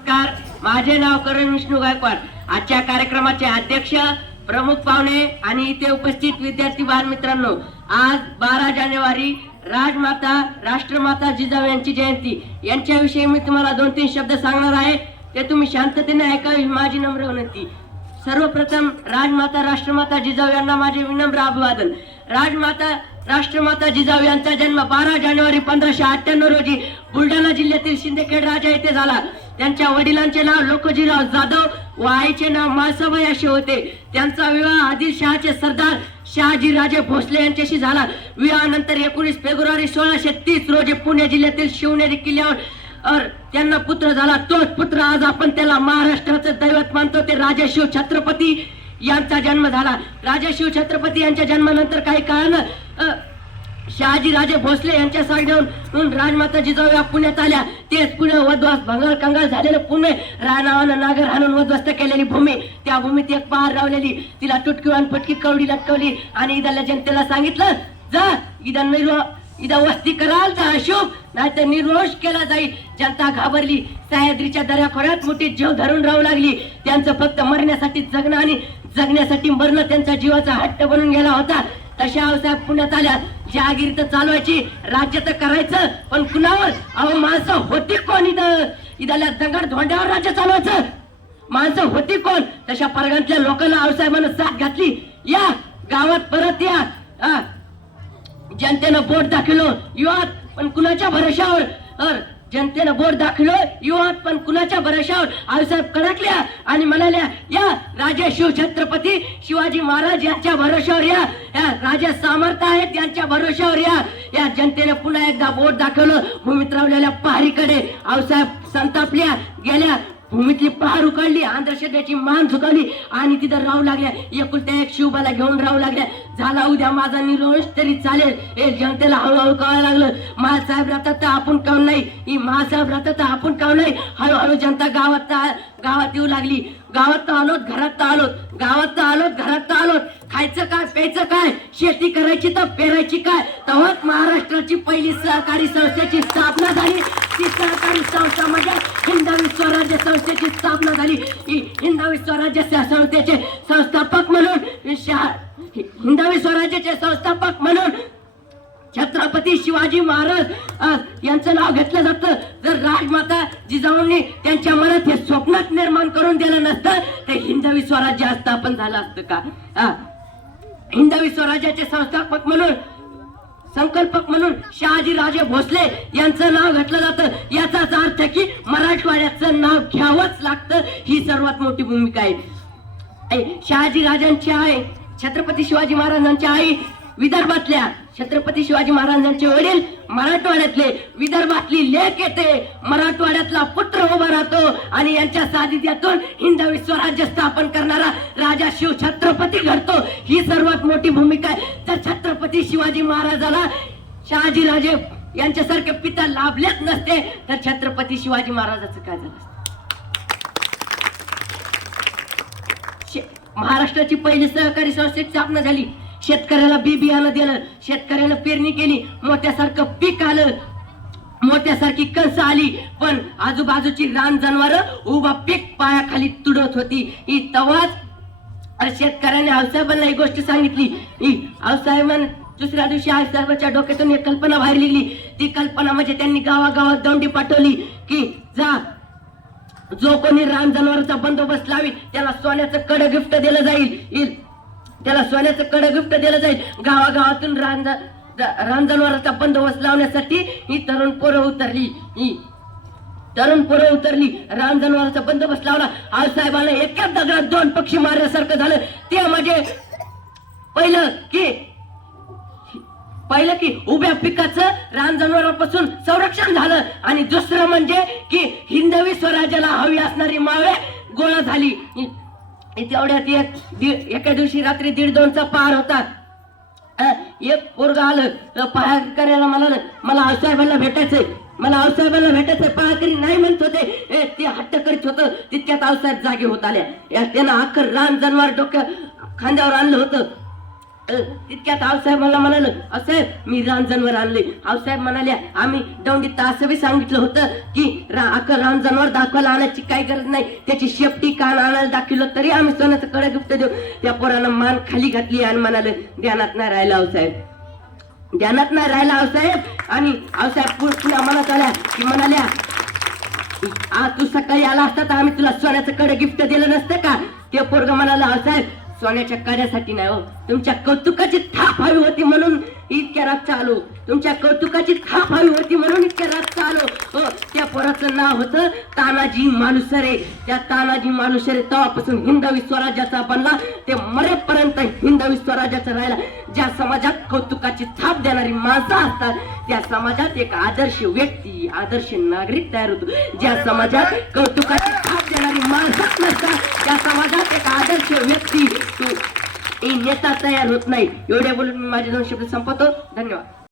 नमस्कार, माझे नाव करण विष्णू गायकवाड. आजच्या कार्यक्रमाचे अध्यक्ष, प्रमुख पाहुणे आणि इथे उपस्थित विद्यार्थी बालमित्रांनो, आज 12 जानेवारी राजमाता राष्ट्रमाता जिजाऊ यांची जयंती. यांच्याविषयी मी तुम्हाला 2-3 शब्द सांगणार आहे, ते तुम्ही शांततेने ऐकावे ही माझी नम्र विनंती. सर्वप्रथम राजमाता राष्ट्रमाता जिजाऊ यांना माझे विनम्र अभिवादन. राजमाता राष्ट्रमाता जिजाऊ यांचा जन्म 12 जानेवारी 1598 रोजी बुलढाणा जिल्ह्यातील शिंदखेड राजा येथे झाला. त्यांच्या वडिलांचे नाव लोकोजीराव जाधव व आईचे नाव माळसाबाई असे होते. त्यांचा विवाह आदिलशहाचे सरदार शहाजी राजे भोसले यांच्याशी झाला. विवाहानंतर 19 फेब्रुवारी 1630 रोजी पुणे जिल्ह्यातील शिवनेरी किल्ल्यावर त्यांना पुत्र झाला. तोच पुत्र आज आपण त्याला महाराष्ट्राचं दैवत मानतो, ते राजा शिव छत्रपती यांचा जन्म झाला. राजा शिव छत्रपती यांच्या जन्मानंतर काही काळानं शहाजी राजे भोसले यांच्या साथीने राजमाता जिजाऊ या पुण्यात आल्या. तेच पुणे वधवास भंगार कंगाल झालेलं पुणे रानावानं नागर हाणून वधवस्त केलेली भूमी. त्या भूमीत एक पहार रावलेली, तिला तुटकी आणि फटकी कवडी लटकवली आणि इथल्या जनतेला सांगितलं, जा इथं वस्ती कराल तर अशुभ, नाही तर निर्वंश केला जाईल. जनता घाबरली. सह्याद्रीच्या दऱ्याखोऱ्यात मोठी जीव धरून राहू लागली. त्यांचं फक्त मरण्यासाठी जगणं आणि जगण्यासाठी मरणं त्यांचा जीवाचा हट्ट बनून गेला होता. तशा अवसाहेब पुण्यात आल्या. जहागीर तर चालवायची, राज्य तर करायचं, पण कुणावर? अहो माणसं होती कोण? इथल्या दगड धोंड्यावर राज्य चालवायचं माणसं होती कोण? तशा परगांतल्या लोकांना अवसाहेबानं साथ घातली. या गावात परत या. जनतेनं बोट दाखवलं युवात, पण कुणाच्या भरोशावर? जनतेनं बोट दाखवलं युवात, पण कुणाच्या भरोशावर? आईसाहेब कडकल्या आणि म्हणाल्या, या राजा शिव छत्रपती शिवाजी महाराज यांच्या भरोशावर या. राजा सामर्थ आहेत यांच्या भरोशावर या. जनतेने पुन्हा एकदा बोट दाखवलं भूमीत रावलेल्या पहारीकडे. आईसाहेब संतापल्या गेल्या. भूमीतली पहार उकाडली, अंधश्रद्धेची मान झुकवली आणि तिथं राहू लागल्या. एकुलत्या एक शिवबाला घेऊन राहू लागल्या. झाला उद्या माझा निर्वंश तरी चालेल, हे जनतेला हळूहळू कळायला लागलं. माळसाहेब राहतात तर आपण काऊन नाही, ही माळसाहेब राहतात तर आपण काऊन नाही. हळूहळू जनता गावात येऊ लागली. गावात तर आलोत, घरात तर आलोत, गावात तर आलोत, घरात तर आलोत. खायचं काय, प्यायचं काय, शेती करायची तर पेरायची काय? तेव्हाच महाराष्ट्राची पहिली सहकारी संस्थेची स्थापना झाली. ती सहकारी संस्था म्हणजे हिंदवी स्वराज्य संस्थेची स्थापना झाली. हिंदवी स्वराज्य संस्थेचे संस्थापक म्हणून हिंदवी स्वराज्याचे संस्थापक म्हणून छत्रपती शिवाजी महाराज यांचं नाव घेतलं जातं. जर राजमाता जिजाऊंनी त्यांच्या मनात हे स्वप्नात निर्माण करून दिलं नसतं तर हिंदवी स्वराज्य स्थापन झालं असतं का? हिंदवी स्वराज्याचे संस्थापक म्हणून, संकल्पक म्हणून शहाजी राजे भोसले यांचं नाव घेतलं जातं. याचाच अर्थ की मराठवाड्याचं नाव घ्यावंच लागतं. ही सर्वात मोठी भूमिका आहे. शहाजी राजांची आई छत्रपती शिवाजी महाराजांची आई विदर्भातल्या, छत्रपती शिवाजी महाराजांचे वडील मराठवाड्यातले. विदर्भातली लेक येते, मराठवाड्यातला पुत्र उभा राहतो आणि यांच्या सानिध्यातून हिंदवी स्वराज्य स्थापन करणारा राजा शिव छत्रपती घडतो. ही सर्वात मोठी भूमिका आहे. तर छत्रपती शिवाजी महाराजाला शहाजी राजे यांच्यासारखे पिता लाभलेच नसते तर छत्रपती शिवाजी महाराजाचं काय झालं? महाराष्ट्राची पहिली सहकारी संस्थेची स्थापना झाली. शेतकऱ्याला बी बियाणं दिलं, शेतकऱ्याला पेरणी केली, मोत्यासारखं पीक आलं, मोत्यासारखी कणस आली, पण आजूबाजूची रान जनावर उभा पीक पायाखाली तुडत होती. ही तवाच शेतकऱ्याने आऊसाहेबांना ही गोष्ट सांगितली. आऊसाहेबांना दुसऱ्या दिवशी आऊसाहेबांच्या डोक्यातून एक कल्पना बाहेर निघली. ती कल्पना म्हणजे त्यांनी गावागावात दौंडी पाठवली की जा, जो कोणी रान जनावरांचा बंदोबस्त लावी त्याला सोन्याचं कड गिफ्ट दिलं जाईल. त्याला सोन्याचं कड गिफ्ट दिलं जाईल. गावागावातून रान जनावरांचा बंदोबस्त लावण्यासाठी ही तरुण पोरं उतरली. रान जनावरांचा बंदोबस्त लावला. आऊसाहेबांना एका दगडात 2 पक्षी मारल्यासारखं झालं. ते म्हणजे पहिलं की उभ्या पिकाचं रान जनावरांपासून संरक्षण झालं आणि दुसरं म्हणजे की हिंदवी स्वराज्याला हवी असणारी मावे गोळा झाली. तेवढ्यात एका दिवशी रात्री 1:30-2चा पहार होता. एक पोरगा आलं पहार करायला. मला आऊसाहेबांना भेटायचंय, मला आऊसाहेबांना भेटायचंय. पहारकरी नाही म्हणत होते, ते हट्ट करीत होतं. तितक्यात आऊसाहेब जागे होत आल्या. त्यानं अख्खं रान जनावर डोक्या खांद्यावर आणलं होतं. तितक्यात आऊसाहेब मला म्हणाल, साहेब मी रानजनावर आणले. आऊसाहेब म्हणाले, आम्ही दौंडीत असं बी सांगितलं होतं की रानजनावर दाखवायला आणायची काही गरज नाही, त्याची शेपटी कान आणायला दाखवलं तरी आम्ही सोन्याचं कडे गिफ्ट देऊ. त्या पोरानं मान खाली घातली आणि म्हणाले, ध्यानात नाही राहिला आऊसाहेब, ध्यानात नाही राहिला आऊसाहेब. आणि आऊसाहेब पुन्हा म्हणत आल्या की म्हणाल्या, आज तू सकाळी आला असता तर आम्ही तुला सोन्याचं कडे गिफ्ट दिलं नसतं का? ते पोरग म्हणाला, आऊसाहेब सोन्याच्या कड्यासाठी नाही हो, तुमच्या कौतुकाची थाप हवी होती म्हणून इतक्या रात चालू, तुमच्या कौतुकाची थाप हवी होती म्हणून इतक्या रात चालू. हो, त्या पोराचं नाव होतं तानाजी मालुसरे. त्या तानाजी मालुसरे तेव्हापासून हिंदवी स्वराज्याचा बनला, ते मरेपर्यंत हिंदवी स्वराज्याचा राहिला. ज्या समाजात कौतुकाची थाप देणारी माणसं असतात त्या समाजात एक आदर्श व्यक्ती, आदर्श नागरिक तयार होतो. ज्या समाजात कौतुकाची थाप देणारी माणसं नसतात त्या समाजात एक आदर्श व्यक्ती, नेता तयार होत नाही. एवढे बोलून मी माझे 2 शब्द संपवतो. धन्यवाद.